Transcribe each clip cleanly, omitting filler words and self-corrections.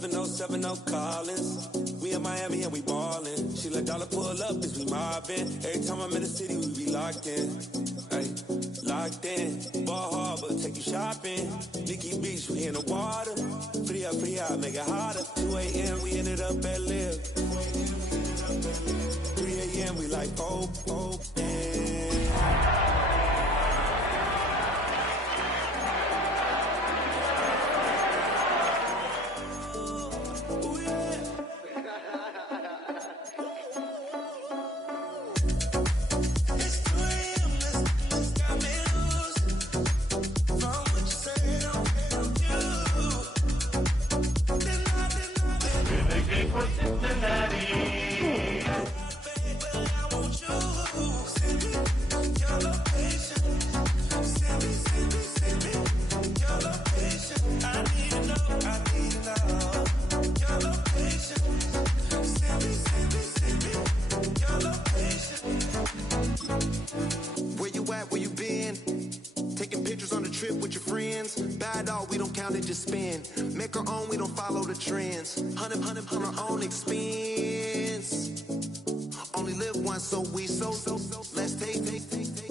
707 Collins. We in Miami and we ballin'. She let dollar pull up, bitch, we mobbin'. Every time I'm in the city, we be locked in. Ay, locked in. Ball Harbor, take you shopping. Nikki Beach, we in the water. Free up, make it hotter. 2 a.m., we ended up at Live. 3 a.m., we like, oh, yeah. Make our own, we don't follow the trends. 100 on our own expense. Only live once, so we so. Let's take.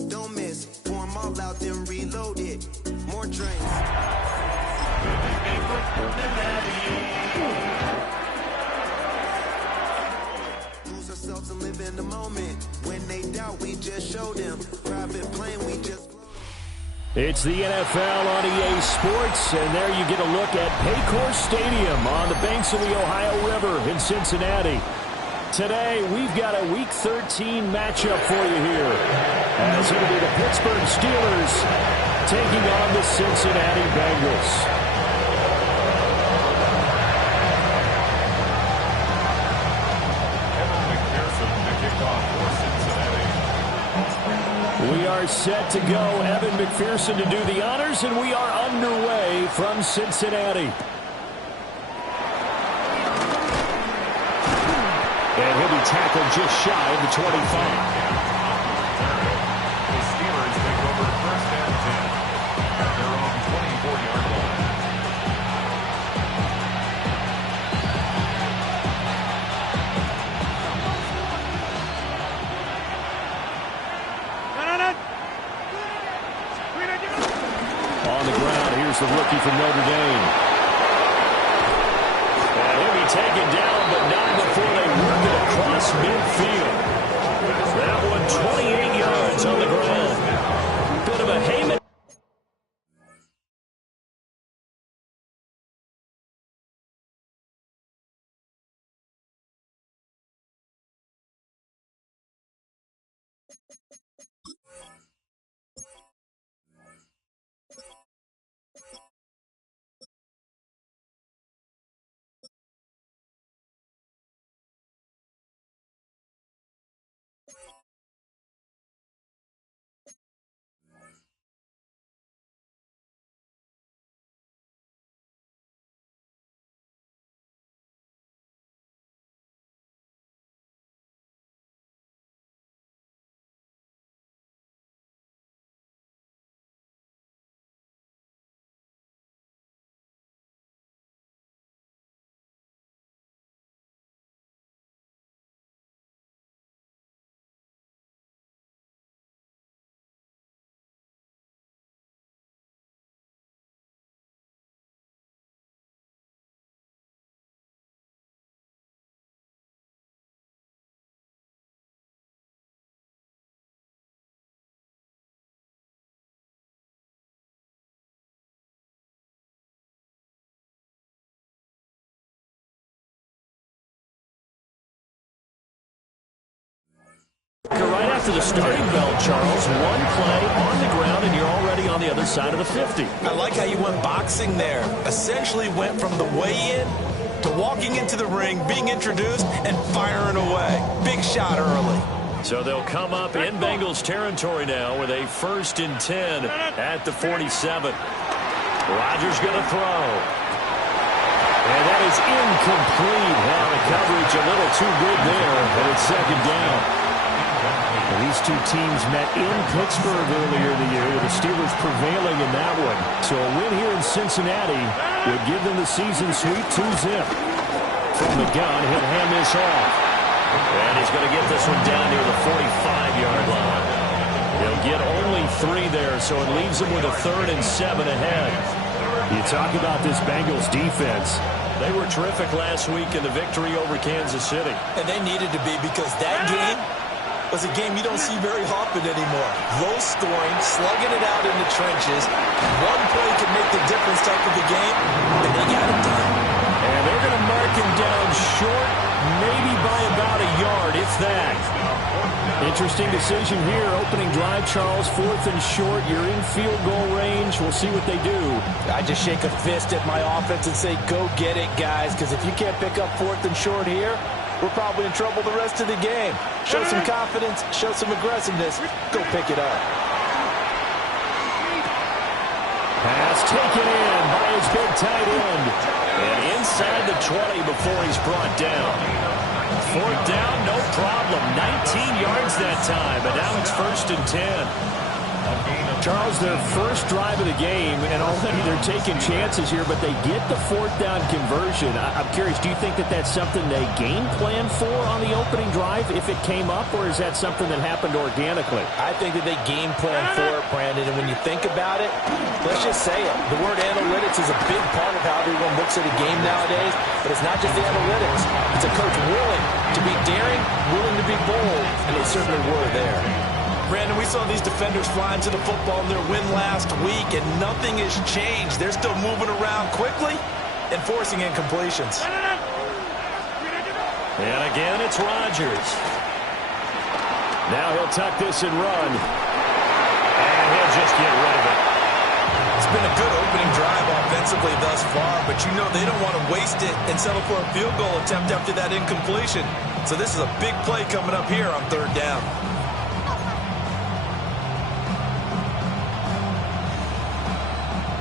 Don't miss. Pour them all out, then reload it. More drinks. Lose ourselves and live in the moment. When they doubt, we just show them. Private plane, we just. It's the NFL on EA Sports, and there you get a look at Paycor Stadium on the banks of the Ohio River in Cincinnati. Today, we've got a Week 13 matchup for you here, as it'll be the Pittsburgh Steelers taking on the Cincinnati Bengals. We are set to go. Evan McPherson to do the honors, and we are underway from Cincinnati. And he'll be tackled just shy of the 25. The Steelers take over first and 10 at their own 24-yard line. On the ground, here's the rookie from Notre Dame. And he'll be taken down, but not before they work it across midfield. That one 28 yards on the ground. Bit of a haymaker. Right after the starting bell, Charles, one play on the ground, and you're already on the other side of the 50. I like how you went boxing there. Essentially went from the weigh-in to walking into the ring, being introduced, and firing away. Big shot early. So they'll come up in Bengals territory now with a 1st and 10 at the 47. Rodgers going to throw. And that is incomplete. Now the coverage a little too good there, and it's 2nd down. And these two teams met in Pittsburgh earlier in the year, with the Steelers prevailing in that one. So a win here in Cincinnati would give them the season sweep 2-zip. From the gun, he'll hand this off. And he's going to get this one down near the 45-yard line. He'll get only 3 there, so it leaves him with a 3rd and 7 ahead. You talk about this Bengals defense. They were terrific last week in the victory over Kansas City. And they needed to be, because that game was a game you don't see very often anymore. Low scoring, slugging it out in the trenches. One play can make the difference type of a game, and they got it done. And they're going to mark him down short, maybe by about a yard, if that. Interesting decision here. Opening drive, Charles, 4th and short. You're in field goal range. We'll see what they do. I just shake a fist at my offense and say, go get it, guys, because if you can't pick up 4th and short here, we're probably in trouble the rest of the game. Show some confidence, show some aggressiveness, go pick it up. Pass taken in by his big tight end. And inside the 20 before he's brought down. 4th down, no problem. 19 yards that time, but now it's 1st and 10. Charles, their first drive of the game, and already they're taking chances here, but they get the 4th down conversion. I'm curious, do you think that that's something they game plan for on the opening drive if it came up, or is that something that happened organically? I think that they game plan for it, Brandon, and when you think about it, let's just say it. The word analytics is a big part of how everyone looks at a game nowadays, but it's not just the analytics. It's a coach willing to be daring, willing to be bold, and they certainly were there. Brandon, we saw these defenders flying to the football in their win last week, and nothing has changed. They're still moving around quickly and forcing incompletions. And again, it's Rodgers. Now he'll tuck this and run. And he'll just get rid of it. It's been a good opening drive offensively thus far, but you know they don't want to waste it and settle for a field goal attempt after that incompletion. So this is a big play coming up here on 3rd down.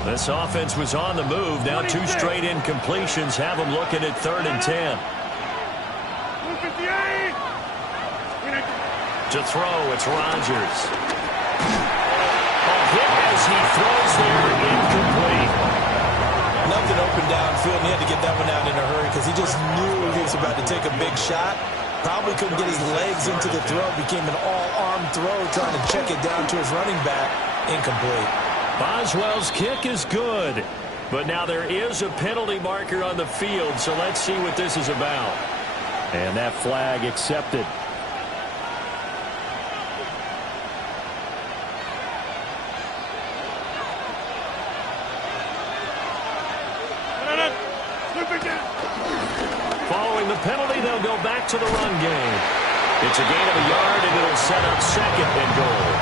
This offense was on the move. Now 2 straight incompletions have them looking at 3rd and 10. To throw, it's Rodgers. A hit as he throws there, incomplete. Nothing open downfield, and he had to get that one out in a hurry because he just knew he was about to take a big shot. Probably couldn't get his legs into the throw. Became an all-arm throw, trying to check it down to his running back. Incomplete. Boswell's kick is good, but now there is a penalty marker on the field, so let's see what this is about. And that flag accepted. Following the penalty, they'll go back to the run game. It's a gain of a yard, and it'll set up 2nd and goal.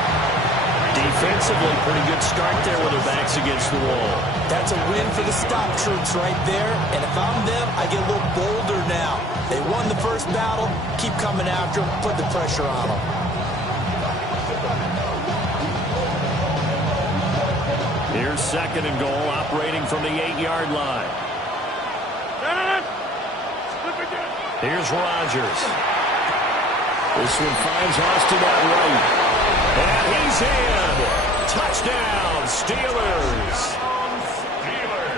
Defensively, pretty good start there with their backs against the wall. That's a win for the stop troops right there. And if I'm them, I get a little bolder now. They won the first battle. Keep coming after them. Put the pressure on them. Here's 2nd and goal, operating from the 8-yard line. Here's Rodgers. This one finds Austin out right. And he's in. Touchdown, Steelers.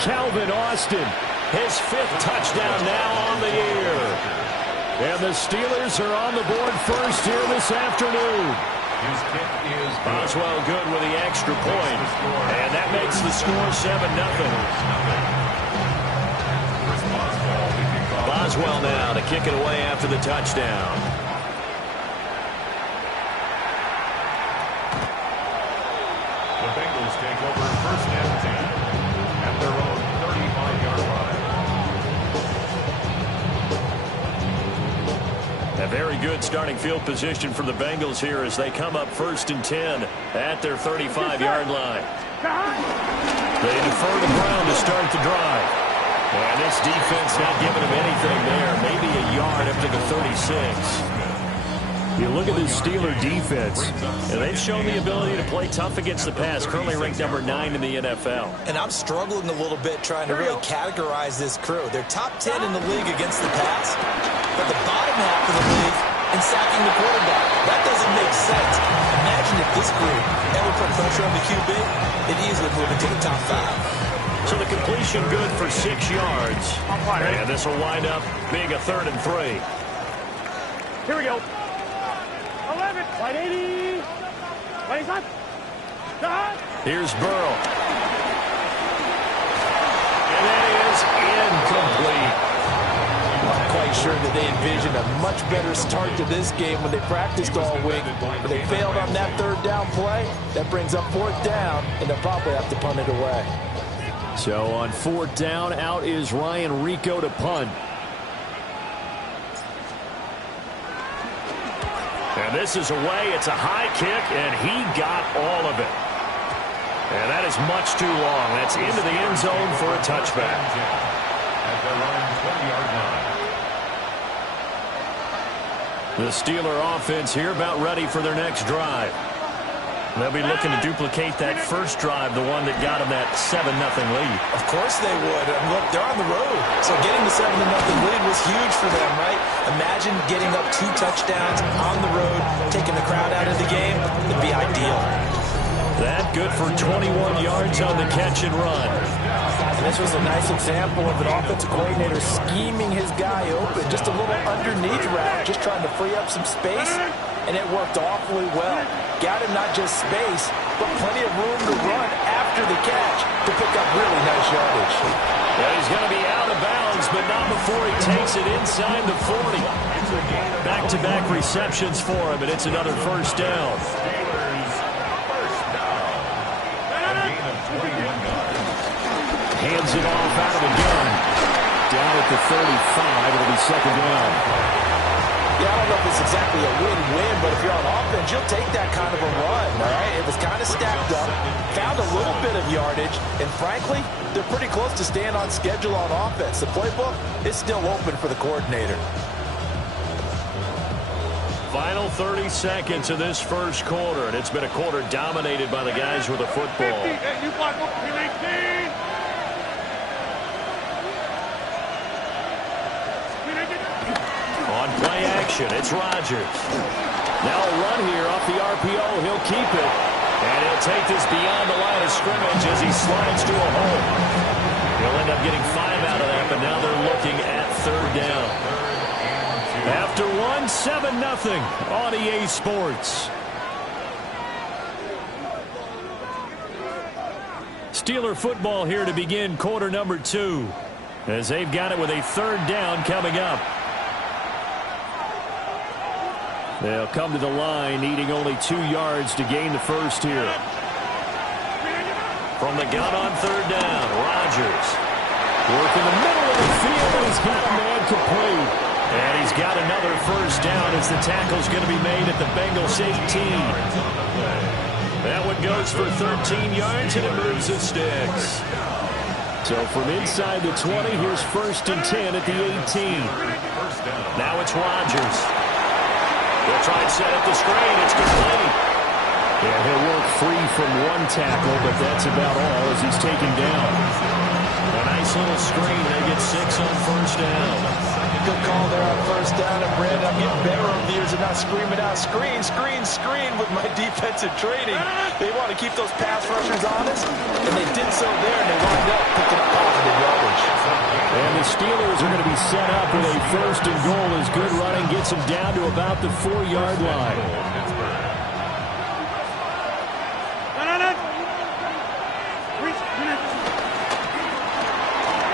Calvin Austin, his 5th touchdown now on the year. And the Steelers are on the board first here this afternoon. Boswell good with the extra point. And that makes the score 7-0. Boswell now to kick it away after the touchdown. Bengals take over 1st and 10 at their own 35-yard line. A very good starting field position for the Bengals here as they come up 1st and 10 at their 35-yard line. They defer to Brown to start the drive. And this defense not giving them anything there. Maybe a yard up to the 36. You look at this Steeler defense, and they've shown the ability to play tough against the pass, currently ranked number 9 in the NFL. And I'm struggling a little bit trying to really categorize this crew. They're top 10 in the league against the pass, but the bottom half of the league in sacking the quarterback. That doesn't make sense. Imagine if this group ever put pressure on the QB, it easily move into the top 5. So Completion good for 6 yards. And this will wind up being a 3rd and 3. Here we go. 11. 180. 25. Here's Burrow. And that is incomplete. I'm quite sure that they envisioned a much better start to this game when they practiced all week. But they failed on that 3rd down play. That brings up 4th down, and they'll probably have to punt it away. So on 4th down, out is Ryan Rico to punt. And this is away. It's a high kick, and he got all of it. And that is much too long. That's into the end zone for a touchback. At their own 20-yard line. The Steeler offense here about ready for their next drive. They'll be looking to duplicate that first drive, the one that got them that 7-0 lead. Of course they would. Look, they're on the road. So getting the 7-0 lead was huge for them, right? Imagine getting up 2 touchdowns on the road, taking the crowd out of the game. It'd be ideal. That good for 21 yards on the catch and run. And this was a nice example of an offensive coordinator scheming his guy open. Just a little underneath route, just trying to free up some space. And it worked awfully well. Got him not just space, but plenty of room to run after the catch to pick up really nice yardage. Yeah, he's going to be out of bounds, but not before he takes it inside the 40. Back-to-back receptions for him, and it's another first down. Hands it off out of the gun. Down at the 35, it'll be 2nd down. Yeah, I don't know if it's exactly a win-win, but if you're on offense, you'll take that kind of a run, all right? It was kind of stacked up, found a little bit of yardage, and frankly, they're pretty close to staying on schedule on offense. The playbook is still open for the coordinator. Final 30 seconds of this first quarter, and it's been a quarter dominated by the guys with the football. On play action, it's Rodgers. Now a run here off the RPO. He'll keep it. And he'll take this beyond the line of scrimmage as he slides to a hole. He'll end up getting 5 out of that, but now they're looking at 3rd down. After 7-0 on EA Sports. Steeler football here to begin quarter number 2. As they've got it with a 3rd down coming up. They'll come to the line, needing only 2 yards to gain the first here. From the gun on 3rd down, Rodgers. Work in the middle of the field, and he's got a man complete. And he's got another first down as the tackle's going to be made at the Bengals 18. That one goes for 13 yards, and it moves the sticks. So from inside the 20, here's 1st and 10 at the 18. Now it's Rodgers. They'll try and set up the screen. It's complete. Yeah, he'll work free from 1 tackle, but that's about all as he's taken down. A nice little screen. They get 6 on 1st down. Good call there on 1st down. And Brandon, I'm getting better over the years of not screaming out, screen, screen, screen with my defensive training. They want to keep those pass rushers honest, and they did so there, and they wound up picking up positive yardage. And the Steelers are going to be set up with a 1st and goal as good running gets them down to about the 4-yard line.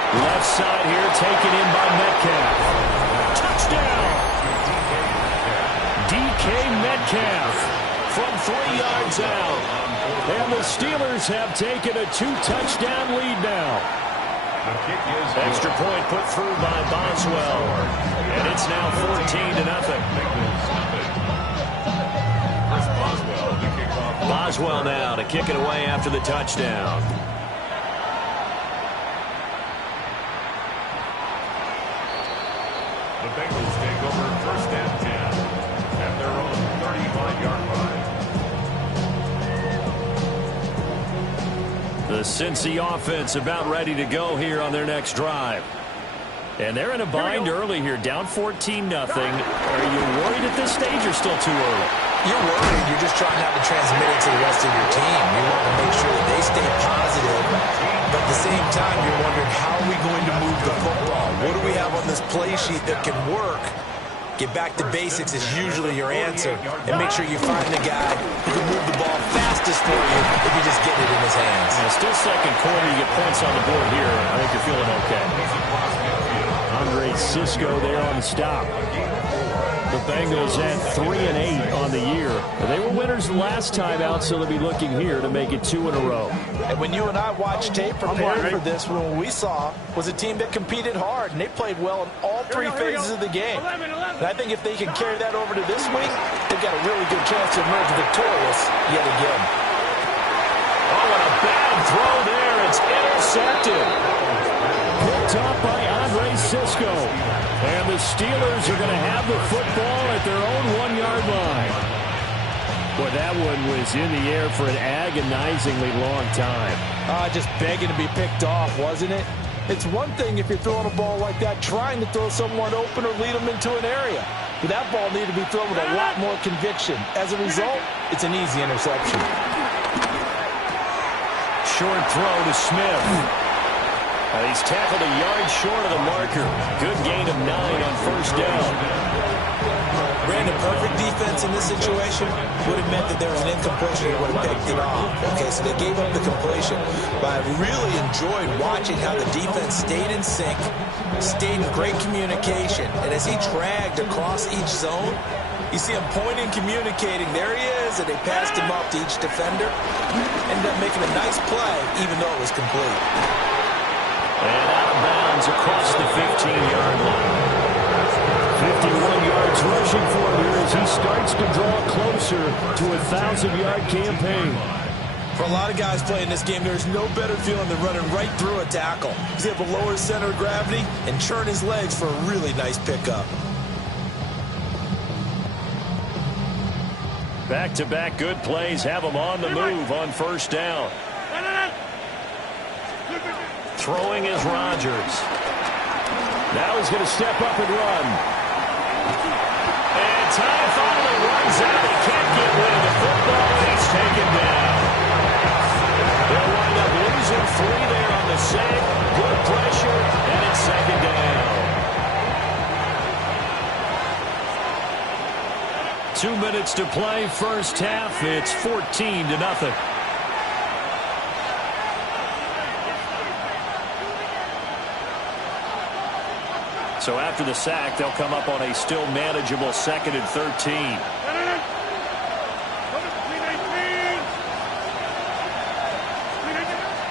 Left side here taken in by Metcalf. Touchdown! DK Metcalf from 3 yards out. And the Steelers have taken a 2-touchdown lead now. Extra point put through by Boswell. And it's now 14-0. Boswell now to kick it away after the touchdown. The Bengals take over 1st and 10 at their own 35-yard line. The Cincy offense about ready to go here on their next drive. And they're in a bind early here, down 14-0. Are you worried at this stage or still too early? You're worried. You're just trying not to transmit it to the rest of your team. You want to make sure that they stay positive. But At the same time, you're wondering, how are we going to move the football? What do we have on this play sheet that can work? Get back to basics is usually your answer. And make sure you find the guy who can move the ball fastest for you if you just get it in his hands. Yeah, still second quarter. You get points on the board here. I think you're feeling okay. Andre Cisco there on the stop. The Bengals at 3-8 on the year. They were winners last time out, so they'll be looking here to make it 2 in a row. And when you and I watched tape preparing for this, what we saw was a team that competed hard, and they played well in all three phases of the game. And I think if they can carry that over to this week, they've got a really good chance to emerge victorious yet again. Oh, and a bad throw there. It's intercepted. Picked up by Andre Cisco. And the Steelers are going to have the football at their own 1-yard line. Boy, that one was in the air for an agonizingly long time. Just begging to be picked off, wasn't it? It's one thing if you're throwing a ball like that, trying to throw someone open or lead them into an area. But that ball needed to be thrown with a lot more conviction. As a result, it's an easy interception. Short throw to Smith. He's tackled a yard short of the marker. Good gain of 9 on first down. Brandon, perfect defense in this situation would have meant that there was an incompletion. He would have picked it off. Okay, so they gave up the completion. But I really enjoyed watching how the defense stayed in sync, stayed in great communication. And as he dragged across each zone, you see him pointing, communicating. There he is, and they passed him up to each defender. Ended up making a nice play, even though it was complete. And out of bounds across the 15-yard line. 51 yards rushing for him here as he starts to draw closer to a 1,000-yard campaign. For a lot of guys playing this game, there's no better feeling than running right through a tackle. He's able to lower his center of gravity and churn his legs for a really nice pickup. Back-to-back good plays have him on the move on first down. Throwing is Rodgers. Now he's going to step up and run. And time finally runs out. He can't get rid of the football, and he's taken down. They'll wind up losing 3 there on the sack. Good pressure, and it's second down. 2 minutes to play first half. It's 14-0. So after the sack, they'll come up on a still manageable 2nd and 13.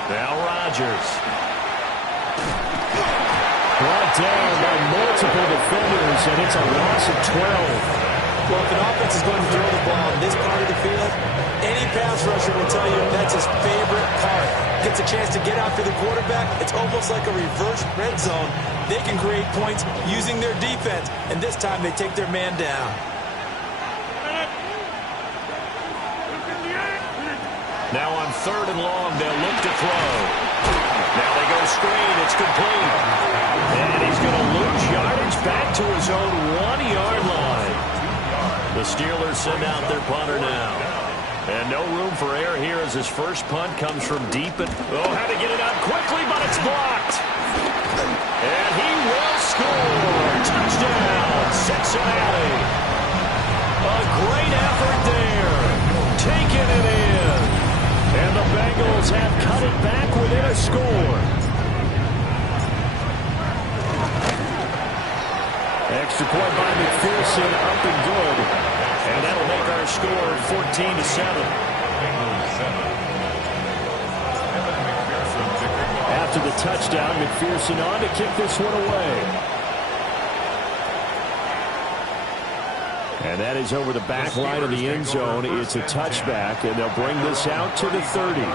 Now Rodgers. Brought down by multiple defenders, and it's a loss of 12. Well, if an offense is going to throw the ball in this part of the field, any pass rusher will tell you that's his favorite part. Gets a chance to get after the quarterback. It's almost like a reverse red zone. They can create points using their defense, and this time they take their man down. Now on 3rd and long, they'll look to throw. Now they go screen. It's complete. And he's going to lose yardage back to his own 1-yard line. The Steelers send out their punter now. And no room for error here as his first punt comes from deep. And had to get it out quickly, but it's blocked. And he will score. Touchdown, Cincinnati. A great effort there. Taking it in. And the Bengals have cut it back within a score. Extra point by McPherson, up and good. And that'll make our score 14-7. After the touchdown, McPherson on to kick this one away. And that is over the back line of the end zone. It's a touchback, and they'll bring this out to the 30.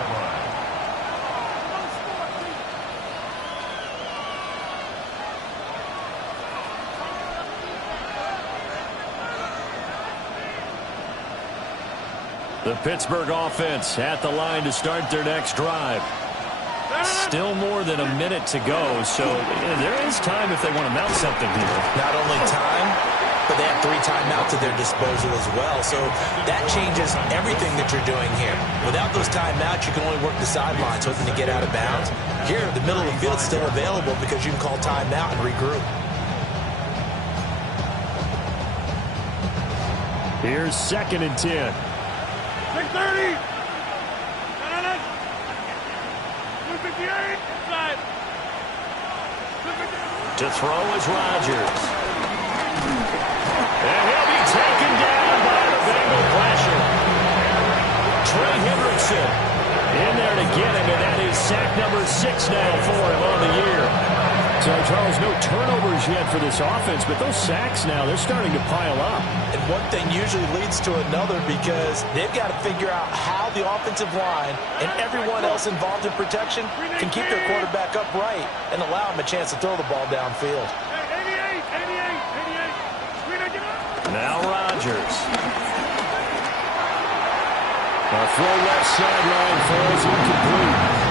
The Pittsburgh offense at the line to start their next drive. Still more than a minute to go, so there is time if they want to mount something here. Not only time, but they have 3 timeouts at their disposal as well. So that changes everything that you're doing here. Without those timeouts, you can only work the sidelines, hoping to get out of bounds. Here, the middle of the field is still available because you can call timeout and regroup. Here's 2nd and 10. 6:30. To throw is Rodgers. And he'll be taken down by the Bengal pressure. Trey Hendrickson in there to get him, and that is sack number 6 now for him on the year. So, Charles, no turnovers yet for this offense, but those sacks now, they're starting to pile up. And one thing usually leads to another because they've got to figure out how the offensive line and everyone else involved in protection can keep their quarterback upright and allow him a chance to throw the ball downfield. 88. Now Rodgers. A throw left sideline falls incomplete.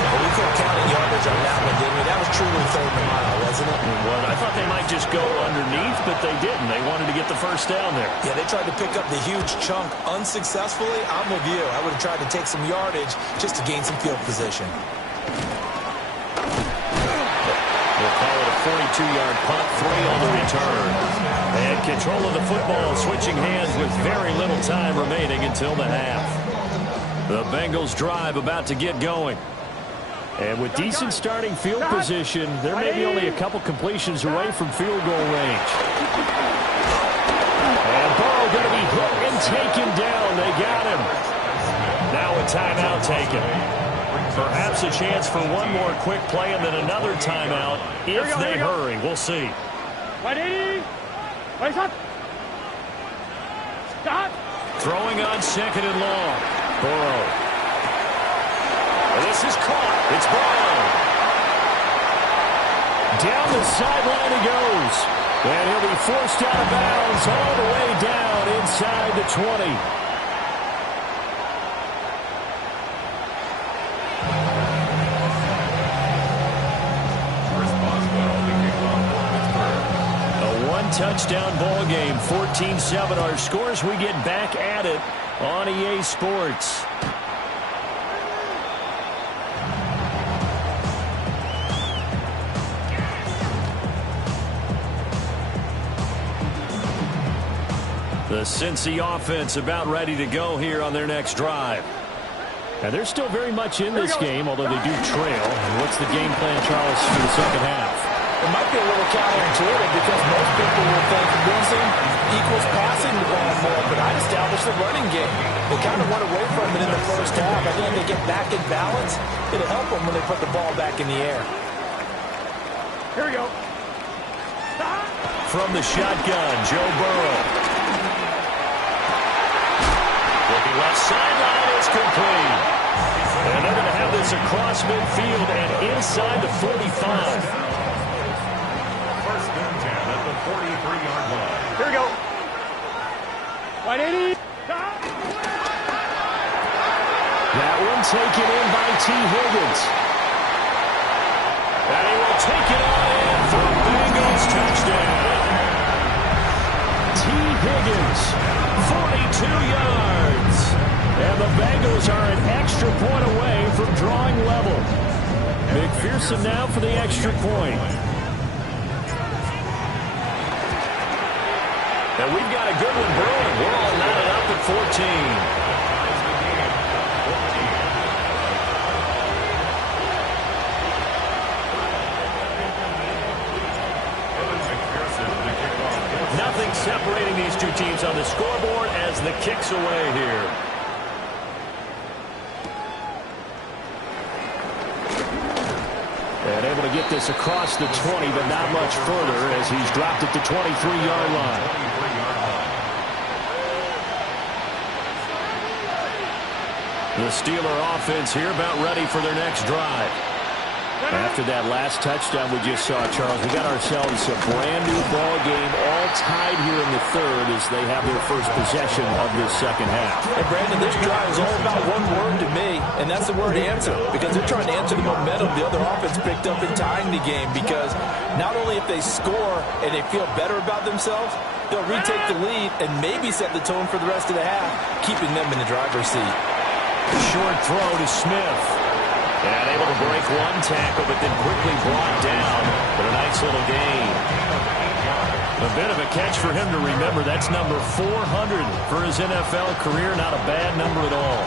Well, we could count yardage on that one, didn't we? That was truly 3rd and a mile, wasn't it? Well, I thought they might just go underneath, but they didn't. They wanted to get the first down there. Yeah, they tried to pick up the huge chunk unsuccessfully. I'm with you. I would have tried to take some yardage just to gain some field position. We'll call it a 42-yard punt, 3 on the return. And control of the football switching hands with very little time remaining until the half. The Bengals drive about to get going. And with decent starting field position, they're maybe only a couple completions away from field goal range. And Burrow going to be hit and taken down. They got him. Now a timeout taken. Perhaps a chance for one more quick play and then another timeout if they hurry. We'll see. Stop. Throwing on 2nd and long. Burrow. This is caught. It's Brown. Down the sideline he goes. And he'll be forced out of bounds all the way down inside the 20. A one-touchdown ball game. 14-7 our scores. We get back at it on EA Sports. The Cincy offense about ready to go here on their next drive. And they're still very much in this game, although they do trail. And what's the game plan, Charles, for the second half? It might be a little counterintuitive because most people will think losing equals passing the ball more, but I'd establish the running game. They kind of went away from it in the first half. I think they get back in balance. It'll help them when they put the ball back in the air. Here we go. From the shotgun, Joe Burrow. Looking left sideline, it's complete. And they're going to have this across midfield and inside the 45. First and 10 at the 43-yard line. Here we go. 180. That one taken in by T. Higgins. And he will take it on in for a Bengals touchdown. T. Higgins, 42 yards. And the Bengals are an extra point away from drawing level. McPherson now for the extra point. And we've got a good one brewing. We're all knotted up at 14. Nothing separating these two teams on the scoreboard as the kick's away here. And able to get this across the 20, but not much further as he's dropped at the 23-yard line. The Steeler offense here about ready for their next drive. After that last touchdown we just saw, Charles, we got ourselves a brand new ball game, all tied here in the third as they have their first possession of this second half. And Brandon, this drive is all about one word to me, and that's the word answer, because they're trying to answer the momentum the other offense picked up in tying the game, because not only if they score and they feel better about themselves, they'll retake the lead and maybe set the tone for the rest of the half, keeping them in the driver's seat. Short throw to Smith. And able to break one tackle, but then quickly brought down. But a nice little gain. A bit of a catch for him to remember. That's number 400 for his NFL career. Not a bad number at all.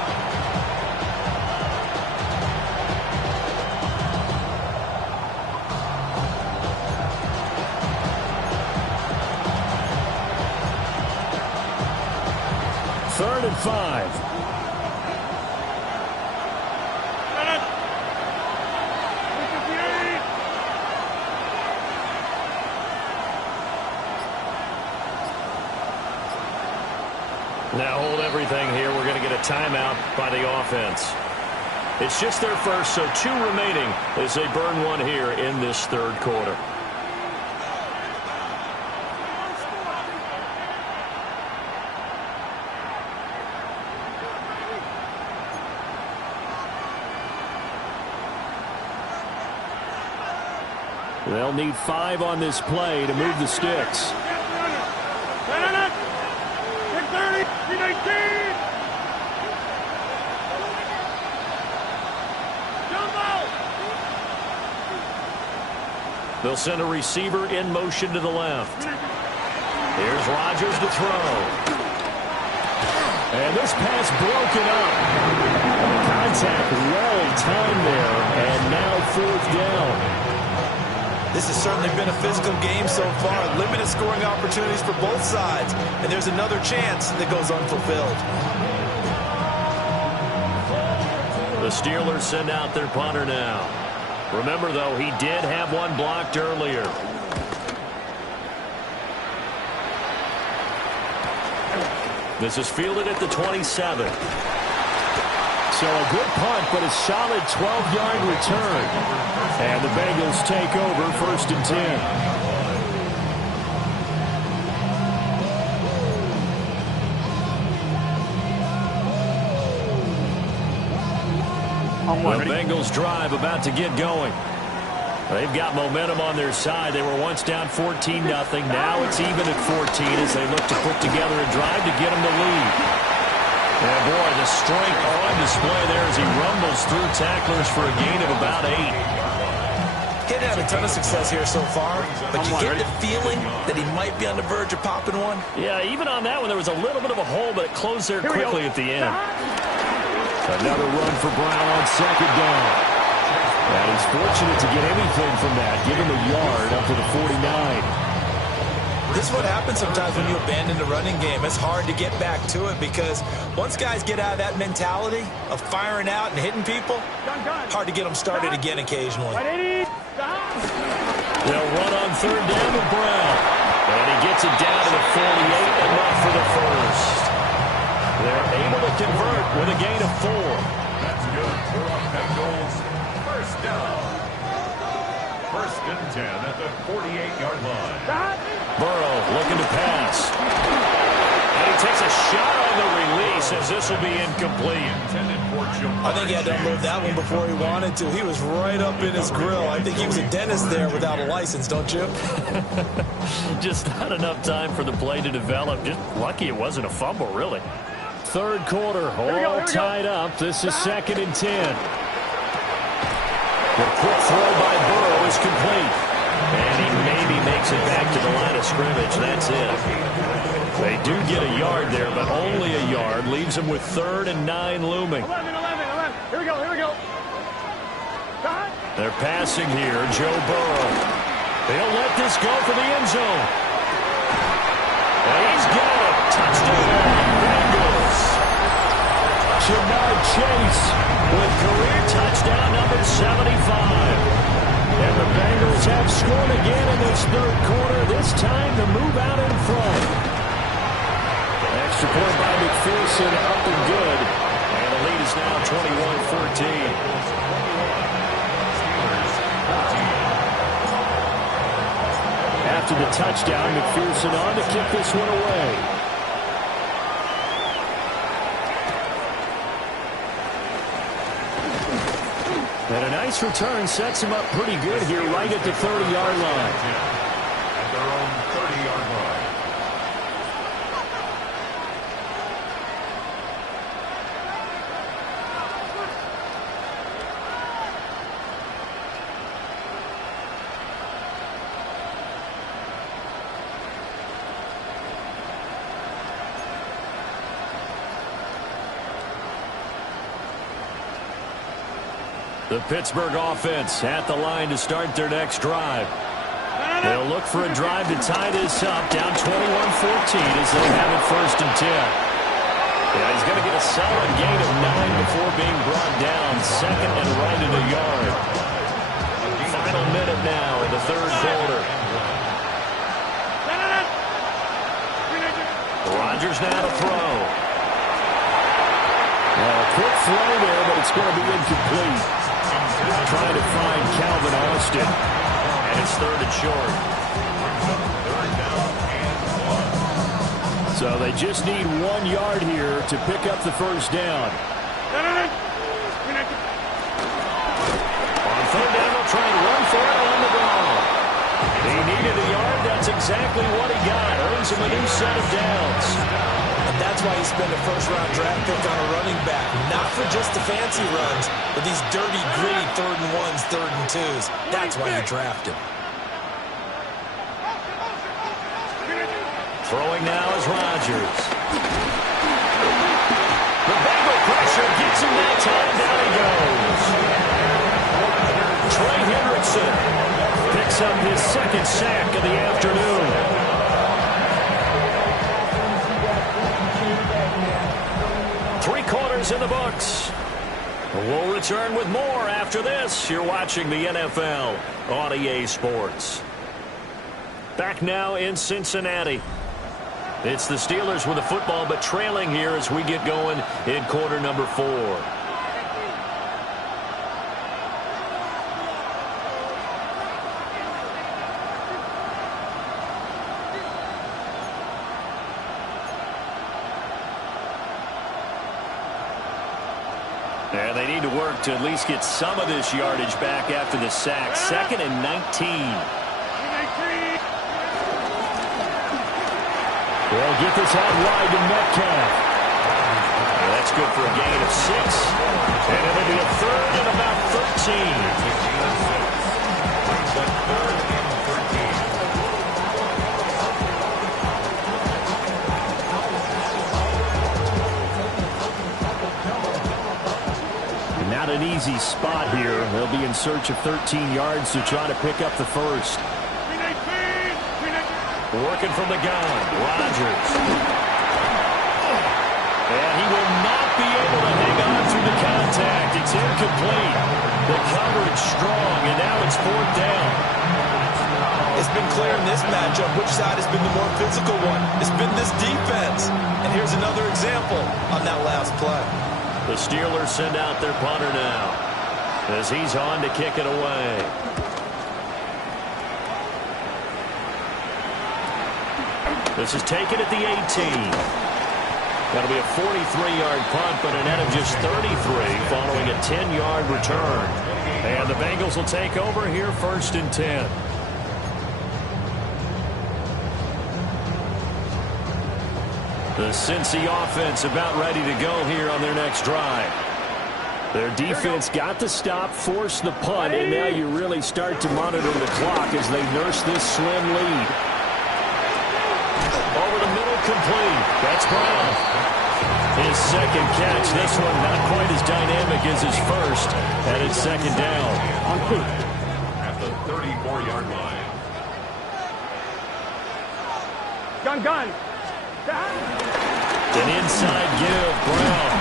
Third and 5. Now hold everything here. We're going to get a timeout by the offense. It's just their first, so 2 remaining as they burn one here in this third quarter. They'll need 5 on this play to move the sticks. They'll send a receiver in motion to the left. Here's Rodgers to throw. And this pass broken up. Contact well timed there, and now 4th down. This has certainly been a physical game so far. Limited scoring opportunities for both sides. And there's another chance that goes unfulfilled. The Steelers send out their punter now. Remember, though, he did have one blocked earlier. This is fielded at the 27. So a good punt, but a solid 12-yard return. And the Bengals take over 1st and 10. The Bengals drive about to get going. They've got momentum on their side. They were once down 14-0. Now it's even at 14 as they look to put together a drive to get them the lead. And boy, the strength on display there as he rumbles through tacklers for a gain of about 8. He hadn't had a ton of success here so far, but you get the feeling that he might be on the verge of popping one. Yeah, even on that one, there was a little bit of a hole, but it closed there quickly at the end. Another run for Brown on 2nd down. And he's fortunate to get anything from that. Give him a yard up to the 49. This is what happens sometimes when you abandon the running game. It's hard to get back to it because once guys get out of that mentality of firing out and hitting people, hard to get them started again occasionally. They'll run on 3rd down with Brown. And he gets it down to the 48, enough for the first. They're able to convert with a gain of 4. That's good for our Bengals. 1st down. 1st and 10 at the 48-yard line. Burrow looking to pass. And he takes a shot on the release as this will be incomplete. I think he had to unload that one before he wanted to. He was right up in his grill. I think he was a dentist there without a license, don't you? Just not enough time for the play to develop. Just lucky it wasn't a fumble, really. 3rd quarter, all tied up. This is 2nd and 10. The quick throw by Burrow is complete. And he maybe makes it back to the line of scrimmage. That's it. They do get a yard there, but only a yard. Leaves them with 3rd and 9 looming. 11. Here we go. They're passing here. Joe Burrow. They'll let this go for the end zone. And he's got it. Touchdown, Bengals. Jamar Chase with career touchdown number 75. And the Bengals have scored again in this 3rd quarter. This time to move out in front. Extra point by McPherson, up and good. And the lead is now 21-14. after the touchdown. McPherson on to kick this one away. And a nice return sets him up pretty good here right at the 30-yard line. At their own 30-yard line. The Pittsburgh offense at the line to start their next drive. They'll look for a drive to tie this up, down 21-14 as they have it 1st and 10. Yeah, he's going to get a solid gain of 9 before being brought down, 2nd and right at a yard. Final minute now in the 3rd quarter. Rodgers now to throw. A quick throw there, but it's going to be incomplete. Trying to find Calvin Austin. And it's 3rd and short. So they just need 1 yard here to pick up the 1st down. On 3rd down, they'll try and run for it on the ground. He needed a yard. That's exactly what he got. Earns him a new set of downs. And that's why you spend a first-round draft pick on a running back. Not for just the fancy runs, but these dirty, gritty 3rd and 1s, 3rd and 2s. That's why you draft him. Throwing now is Rodgers. The Bengal pressure gets him that time. Down he goes. Trey Hendrickson picks up his 2nd sack of the afternoon. 3 quarters in the books. We'll return with more after this. You're watching the NFL on EA Sports. Back now in Cincinnati. It's the Steelers with the football, but trailing here as we get going in quarter number 4. And they need to work to at least get some of this yardage back after the sack. 2nd and 19. They'll get this out wide to Metcalf. And that's good for a gain of 6. And it'll be a 3rd and about 13. Not an easy spot here. They'll be in search of 13 yards to try to pick up the 1st. Working from the gun, Rodgers. And he will not be able to hang on through the contact. It's incomplete. The coverage strong, and now it's 4th down. It's been clear in this matchup which side has been the more physical one. It's been this defense. And here's another example on that last play. The Steelers send out their punter now as he's on to kick it away. This is taken at the 18. That'll be a 43-yard punt, but a net of just 33 following a 10-yard return. And the Bengals will take over here 1st and 10. The Cincy offense about ready to go here on their next drive. Their defense got the stop, forced the punt, and now you really start to monitor the clock as they nurse this slim lead. Over the middle, complete. That's Brown. His 2nd catch. This one not quite as dynamic as his 1st, and it's 2nd down. At the 34-yard line. Gun. An inside give, Brown.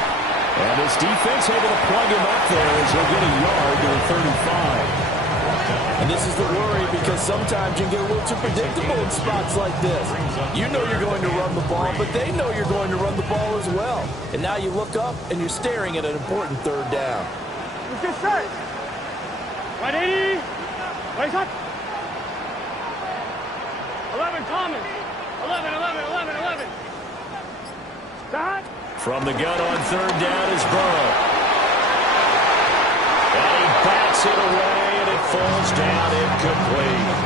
And his defense able to plug him up there as he'll get a yard to the 35. And this is the worry because sometimes you get a little too predictable in spots like this. You know you're going to run the ball, but they know you're going to run the ball as well. And now you look up and you're staring at an important 3rd down. Let's get set. 180. Raise up. Common. 11, 11, 11, 11. Stop. From the gun on third down is Burrow. And he bats it away, and it falls down incomplete.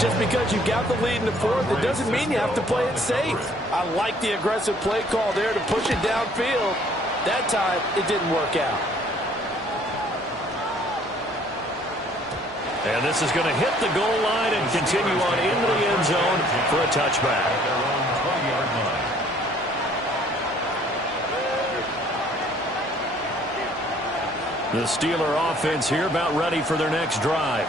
Just because you got the lead in the fourth, it doesn't mean you have to play it safe. I like the aggressive play call there to push it downfield. That time, it didn't work out. And this is going to hit the goal line and continue on into the end zone for a touchback. The Steeler offense here about ready for their next drive.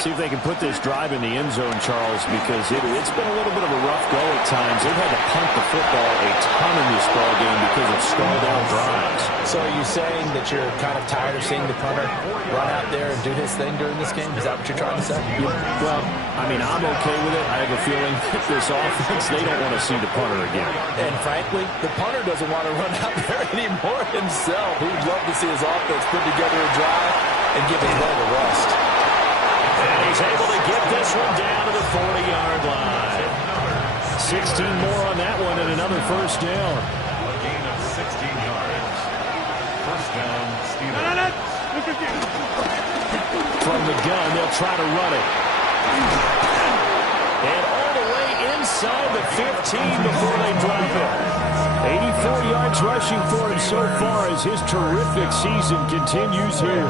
See if they can put this drive in the end zone, Charles, because it's been a little bit of a rough go at times. They've had to punt the football a ton in this ball game because of stalled out drives. So are you saying that you're kind of tired of seeing the punter run out there and do his thing during this game? Is that what you're trying to say? Yeah, well, I mean, I'm okay with it. I have a feeling that this offense, they don't want to see the punter again. And frankly, the punter doesn't want to run out there anymore himself. He'd love to see his offense put together a drive and give his leg a rest. And he's able to get this one down to the 40-yard line. 16 more on that one and another first down. A gain of 16 yards. First down, Steelers. From the gun, they'll try to run it. And all the way inside the 15 before they drop it. 84 yards rushing for him so far as his terrific season continues here.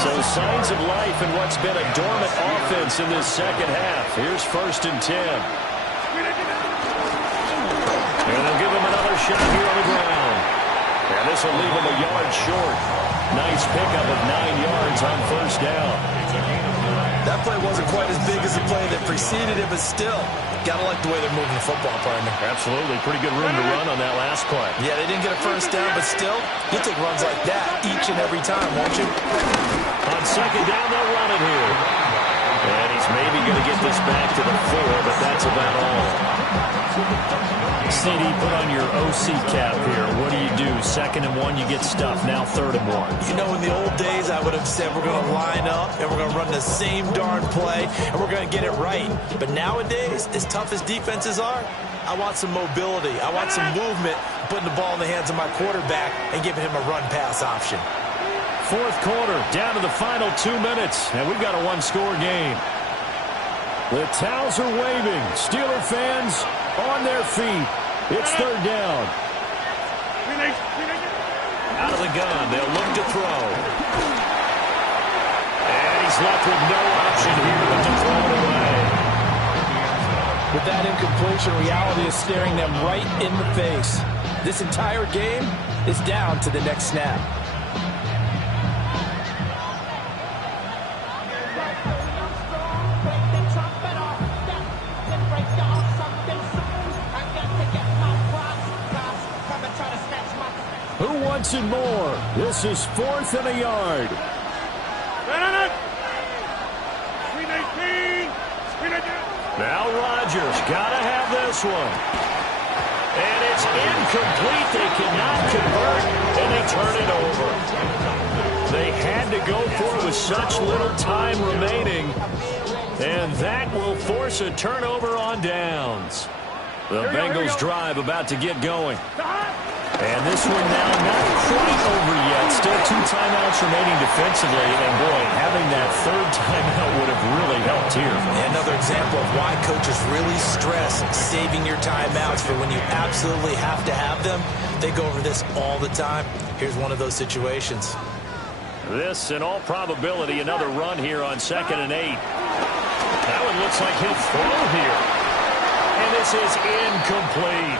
So signs of life in what's been a dormant offense in this second half. Here's 1st and 10. And they'll give him another shot here on the ground. And this will leave him a yard short. Nice pickup of 9 yards on first down. That play wasn't quite as big as the play that preceded it, but still, gotta like the way they're moving the football, partner. Absolutely. Pretty good room to run on that last play. Yeah, they didn't get a first down, but still, you'll take runs like that each and every time, won't you? On second down, they'll run it here. And he's maybe going to get this back to the 4, but that's about all. CD, put on your OC cap here. What do? 2nd and 1, you get stuffed. Now 3rd and 1. You know, in the old days, I would have said we're going to line up and we're going to run the same darn play and we're going to get it right. But nowadays, as tough as defenses are, I want some mobility. I want some movement, putting the ball in the hands of my quarterback and giving him a run-pass option. 4th quarter, down to the final 2 minutes, and we've got a one-score game. The towels are waving. Steeler fans on their feet. It's 3rd down. Out of the gun, they'll look to throw. And he's left with no option here but to throw it away. With that incompletion, reality is staring them right in the face. This entire game is down to the next snap. Who wants it more? This is 4th and a yard. Now Rodgers got to have this one. And it's incomplete. They cannot convert, and they turn it over. They had to go for it with such little time remaining. And that will force a turnover on downs. The Bengals drive about to get going. And this one now not quite over yet. Still 2 timeouts remaining defensively. And, boy, having that 3rd timeout would have really helped here. Another example of why coaches really stress saving your timeouts for when you absolutely have to have them. They go over this all the time. Here's one of those situations. This, in all probability, another run here on 2nd and 8. That one looks like he'll throw here. And this is incomplete.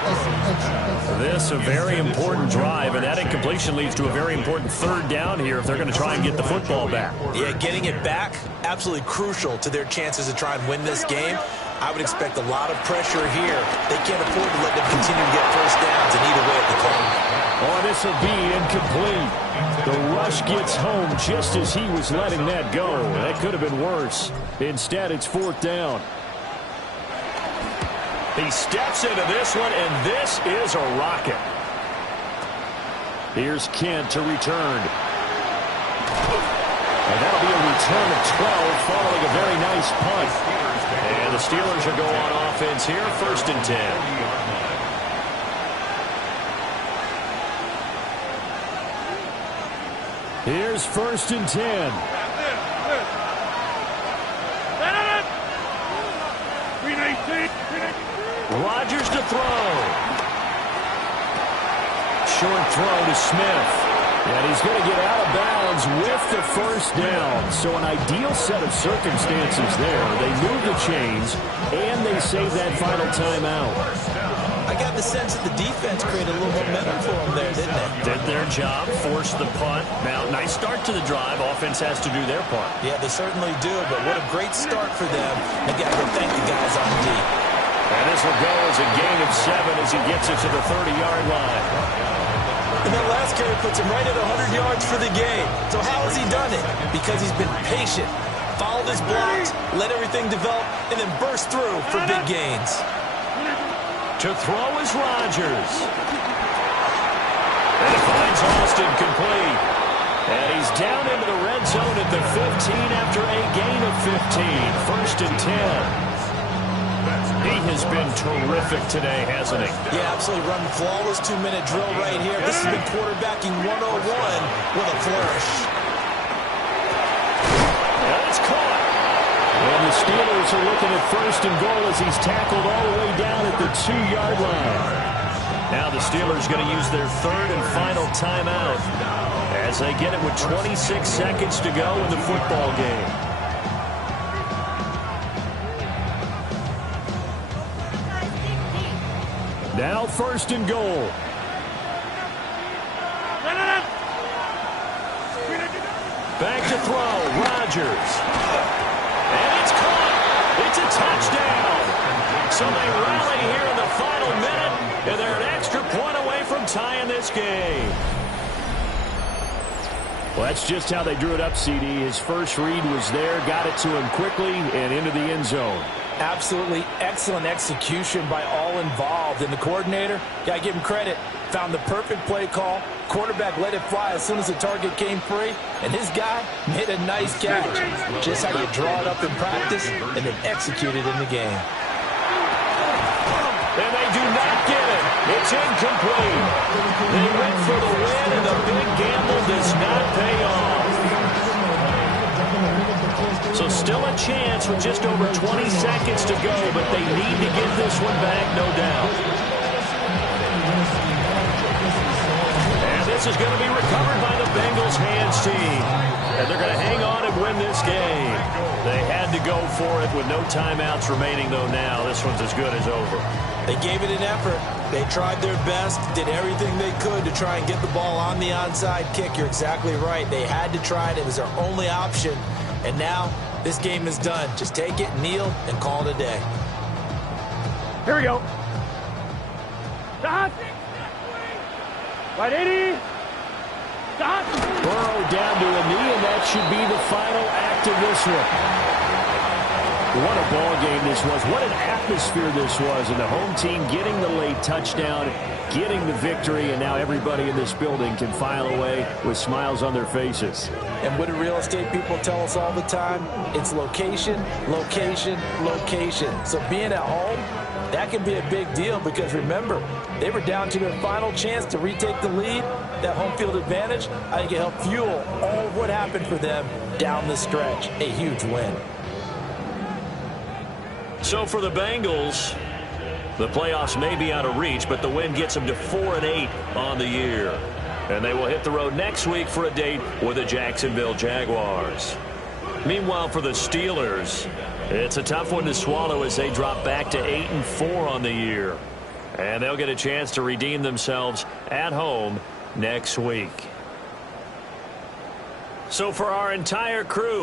This a very important drive, and that incompletion leads to a very important 3rd down here if they're going to try and get the football back. Yeah, getting it back, absolutely crucial to their chances to try and win this game. I would expect a lot of pressure here. They can't afford to let them continue to get first downs and eat away at the clock. Oh, this will be incomplete. The rush gets home just as he was letting that go. That could have been worse. Instead, it's 4th down. He steps into this one, and this is a rocket. Here's Kent to return. And that'll be a return of 12 following a very nice punt. And the Steelers are going on offense here, 1st and 10. Here's 1st and 10. Rodgers to throw. Short throw to Smith. And he's going to get out of bounds with the 1st down. So an ideal set of circumstances there. They move the chains, and they save that final timeout. I got the sense that the defense created a little momentum for them there, didn't they? Did their job, forced the punt. Now, nice start to the drive. Offense has to do their part. Yeah, they certainly do, but what a great start for them. They got to thank the guys on D. And this will go as a gain of 7 as he gets it to the 30-yard line. And that last carry puts him right at 100 yards for the game. So how has he done it? Because he's been patient, followed his blocks, let everything develop, and then burst through for big gains. To throw is Rodgers. And it finds Austin complete. And he's down into the red zone at the 15 after a gain of 15. 1st and 10. He has been terrific today, hasn't he? Yeah, absolutely. Running flawless 2-minute drill right here. This has been quarterbacking 101 with a flourish. And it's caught. And the Steelers are looking at 1st and goal as he's tackled all the way down at the 2-yard line. Now the Steelers going to use their 3rd and final timeout as they get it with 26 seconds to go in the football game. Now 1st and goal. Back to throw. Rodgers. And it's caught. It's a touchdown. So they rally here in the final minute, and they're an extra point away from tying this game. Well, that's just how they drew it up, CD. His first read was there, got it to him quickly, and into the end zone. Absolutely excellent execution by all involved. And the coordinator, got to give him credit, found the perfect play call. Quarterback let it fly as soon as the target came free. And his guy made a nice catch. Just how you draw it up in practice and then execute it in the game. And they do not get it. It's incomplete. They went for the win, and the big gamble does not pay off. So still a chance with just over 20 seconds to go, but they need to get this one back, no doubt. And this is going to be recovered by the Bengals hands team. And they're going to hang on and win this game. They had to go for it with no timeouts remaining, though, now. This one's as good as over. They gave it an effort. They tried their best, did everything they could to try and get the ball on the onside kick. You're exactly right. They had to try it. It was their only option. And now this game is done. Just take it, kneel, and call it a day. Here we go. Stop. Right 80. Stop. Burrow down to a knee, and that should be the final act of this one. What a ball game this was. What an atmosphere this was. And the home team getting the late touchdown, getting the victory, and now everybody in this building can file away with smiles on their faces. And what do real estate people tell us all the time? It's location, location, location. So being at home, that can be a big deal because, remember, they were down to their final chance to retake the lead. That home field advantage, I think it helped fuel all of what happened for them down the stretch. A huge win. So for the Bengals, the playoffs may be out of reach, but the win gets them to 4-8 on the year. And they will hit the road next week for a date with the Jacksonville Jaguars. Meanwhile, for the Steelers, it's a tough one to swallow as they drop back to 8-4 on the year. And they'll get a chance to redeem themselves at home next week. So for our entire crew,